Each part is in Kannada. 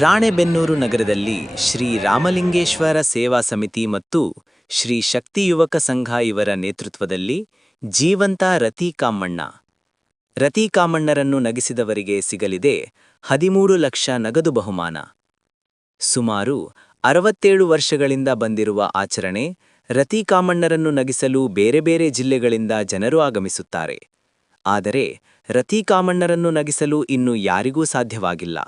ರಾಣೆಬೆನ್ನೂರು ನಗರದಲ್ಲಿ ಶ್ರೀ ರಾಮಲಿಂಗೇಶ್ವರ ಸೇವಾ ಸಮಿತಿ ಮತ್ತು ಶ್ರೀ ಶಕ್ತಿ ಯುವಕ ಸಂಘ ಇವರ ನೇತೃತ್ವದಲ್ಲಿ ಜೀವಂತ ರತಿ ಕಾಮಣ್ಣ ರತಿ ಕಾಮಣ್ಣರನ್ನು ನಗಿಸಿದವರಿಗೆ ಸಿಗಲಿದೆ 13 ಲಕ್ಷ ನಗದು ಬಹುಮಾನ. ಸುಮಾರು 67 ವರ್ಷಗಳಿಂದ ಬಂದಿರುವ ಆಚರಣೆ. ರತಿ ಕಾಮಣ್ಣರನ್ನು ನಗಿಸಲು ಬೇರೆ ಬೇರೆ ಜಿಲ್ಲೆಗಳಿಂದ ಜನರು ಆಗಮಿಸುತ್ತಾರೆ. ಆದರೆ ರತಿ ಕಾಮಣ್ಣರನ್ನು ನಗಿಸಲು ಇನ್ನು ಯಾರಿಗೂ ಸಾಧ್ಯವಾಗಿಲ್ಲ.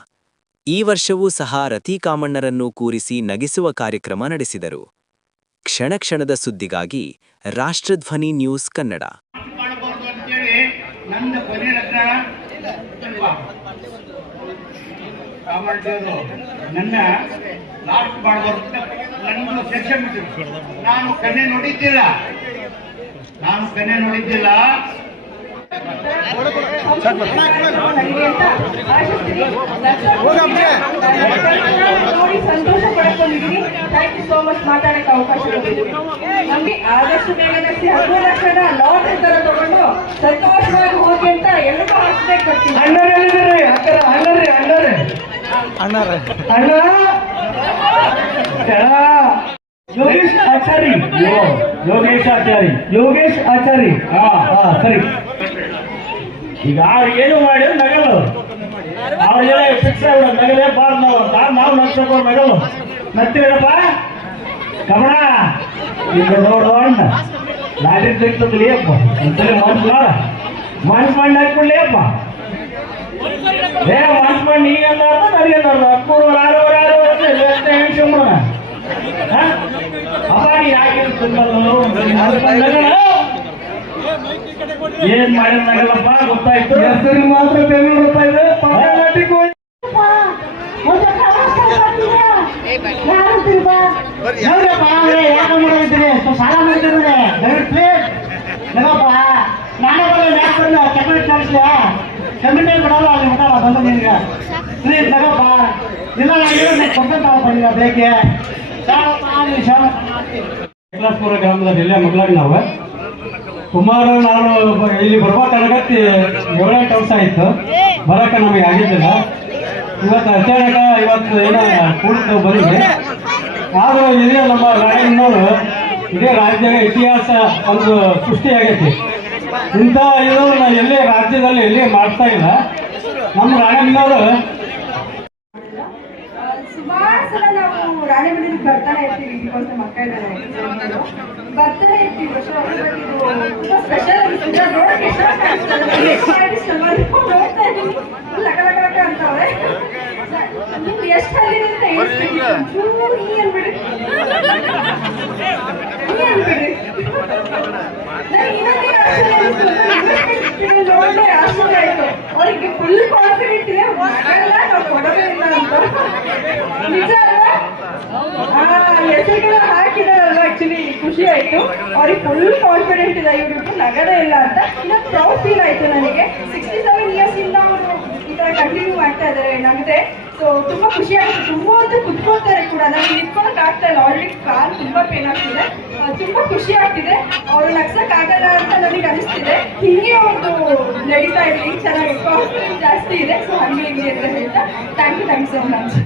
ಈ ವರ್ಷವೂ ಸಹ ರತಿ ಕಾಮಣ್ಣರನ್ನು ಕೂರಿಸಿ ನಗಿಸುವ ಕಾರ್ಯಕ್ರಮ ನಡೆಸಿದರು. ಕ್ಷಣ ಕ್ಷಣದ ಸುದ್ದಿಗಾಗಿ ರಾಷ್ಟ್ರಧ್ವನಿ ನ್ಯೂಸ್ ಕನ್ನಡ. ನಾನು ಕನ್ನೆ ನೋಡಿದ್ದಿಲ್ಲ. ಸಂತೋಷ ಪಡ್ಕೊಂಡಿದ್ದೀನಿ. Thank you so much. ಮಾತಾಡಕ್ಕೆ ಅವಕಾಶ ನಮ್ಗೆ ಆದಷ್ಟು ಬೇಗ ನಡೆಸಿ 13 ಲಕ್ಷದ ಲಾಟರಿ ತರ ತಗೊಂಡು ಸಂತೋಷವಾಗಿ ಹೋಗಿ ಅಂತ ಎಲ್ಲರೂ ಆಸೆ ಕೊಡ್ತೀನಿ. ಯೋಗೇಶ್ ಆಚಾರಿ ಸರಿ. ಈಗ ಏನು ಮಾಡಿ ನಗಲು ಅವ್ರಿಗೆಲ್ಲ ಫಿಕ್ಸ್ ಆಗ್ಬಿಡ ನಗಲೇ ಬಾರ್ ನಾವು ನಗ್ಸೋದು ನಗಲು ನಗ್ತೀರಪ್ಪ ಕಮಣ ಈಗ ನೋಡೋಣ ಲಾಟಿ ತೆಗ್ತದಲಿಯಪ್ಪ ಅಂತಲೇ ಮನ್ಸ್ ಮಾಡಿ ಹಾಕ್ಬಿಡ್ಲಿಯಪ್ಪ. ಮನ್ಸ್ ಮಾಡಿ ನೀಗಂದ ನನಗೆ 13 ಹೆಂಗ್ ಅವಾಗ ಏನ್ ಮಾಡಿದಾಗಲ್ಲಪ್ಪ ಗೊತ್ತಾಯ್ತು. ಹೆಸರು ಮಾತ್ರ ₹100 ಸಾಲ ಮಾಡಿದ್ರೆ ಚಪ್ಲೇಟ್ ಕಳಿಸ್ಲ ಕಮಿಟಿ ಬಿಡಲ್ಲ ಅಲ್ಲಿ ಬಿಡಲ್ಲ ಬಂದ ನಿನ್ಗ ಪ್ಲೀಸ್ ತಗಪ್ಪ. ಇಲ್ಲ ಬಂದಿಲ್ಲ ಬೇಕೆ ಕೈಲಾಸಪುರ ಗ್ರಾಮದಲ್ಲಿ ಇಲ್ಲೇ ಮಗಳಾಗಿ ನಾವು ಸುಮಾರು ನಾನು ಇಲ್ಲಿ ಬರ್ಬೇಕಾಗತ್ತಿ 7-8 ವರ್ಷ ಆಯ್ತು. ಬರಕ ನಮಗೆ ಆಗಿದ್ದಿಲ್ಲ. ಇವತ್ತು ಅಚಾನಕ ಏನೋ ಕೂಡ್ತು ಬಂದಿದೆ. ಆದರೂ ಇದೇ ನಮ್ಮ ರಾಯಣ್ಣವರು ಇಡೀ ರಾಜ್ಯದ ಇತಿಹಾಸ ಒಂದು ಸೃಷ್ಟಿಯಾಗೈತಿ. ಇಂಥ ಇದು ನಾವು ಎಲ್ಲೇ ರಾಜ್ಯದಲ್ಲಿ ಎಲ್ಲಿ ಮಾಡ್ತಾ ಇಲ್ಲ. ನಮ್ಮ ರಾಯಣ್ಣವರು ಸುಮಾರು ಸಲ ನಾವು ರಾಣೆಬೆನ್ನೂರಿಗೆ ಬರ್ತಾನೆ ಇರ್ತೀವಿ. ಇದಕ್ಕೊಂದು ಮಕ್ಕಳ ಬರ್ತಾನೆ ಇರ್ತೀವಿ. ತುಂಬಾ ಸ್ಪೆಷಲ್ ಅನಿಸ್ತದೆ ನೋಡಕ್ಕೆ. ನೋಡ್ತಾ ಇದ್ದೀನಿ ಲಕ ಲಕ ಲಕ ಅಂತವ್ರೆ. ನೀವು ಎಷ್ಟು ಅಲ್ಲಿ ಅಂತ ಹೇಳ್ತೀವಿ ಅನ್ಬಿಡಿ ನೋಡಿದ್ರೆ ಆಶ್ಚರ್ಯ ಆಯ್ತು. ಅವ್ರಿಗೆ ಫುಲ್ ಕಾನ್ಫಿಡೆಂಟ್ ಇದೆ ನಾವು ಕೊಡೋದಿಲ್ಲ ಅಂತ. ನಿಜ ಅಲ್ವಾ? ಹೆಸರುಗೆಲ್ಲ ಹಾಕಿದಾರಲ್ವಾ, ಆಕ್ಚುಲಿ ಖುಷಿ ಆಯ್ತು. ಅವ್ರಿಗೆ ಫುಲ್ ಕಾನ್ಫಿಡೆಂಟ್ ಇದೆ ಇವ್ರಿಗೂ ನಗರ ಇಲ್ಲ ಅಂತ. ಇನ್ನೂ ಪ್ರೌಡ್ ಫೀಲ್ ಆಯ್ತು ನನಗೆ. 67 ಇಯರ್ಸ್ ಇಂದ ಅವರು ಈ ತರ ಕಂಟಿನ್ಯೂ ಮಾಡ್ತಾ ಇದ್ದಾರೆ ನಗದೆ. ಸೊ ತುಂಬಾ ಖುಷಿ ಆಗುತ್ತೆ. ತುಂಬಾ ಹೊತ್ತು ಕುತ್ಕೊಳ್ತಾರೆ ಕೂಡ. ನಮ್ಗೆ ನಿಂತ್ಕೊಳಕ್ ಆಗ್ತಾ ಇಲ್ಲ. ಆಲ್ರೆಡಿ ಕಾಲ್ ತುಂಬಾ ಪೇನ್ ಆಗ್ತಿದೆ. ತುಂಬಾ ಖುಷಿ ಆಗ್ತಿದೆ. ಅವ್ರು ನಗ್ಸಕ್ ಆಗಲ್ಲ ಅಂತ ನನಗೆ ಅನಿಸ್ತಿದೆ. ಹಿಂಗೆ ಅವ್ರದ್ದು ನಡೀತಾ ಇರಲಿ, ಚೆನ್ನಾಗಿ ಕಾನ್ಫಿಡೆನ್ಸ್ ಜಾಸ್ತಿ ಇದೆ. ಸೊ ಹಂಗೆ ಹಿಂಗೆ ಅಂತ ಹೇಳ್ತಾ ಥ್ಯಾಂಕ್ ಯು ಸೋ ಮಚ್.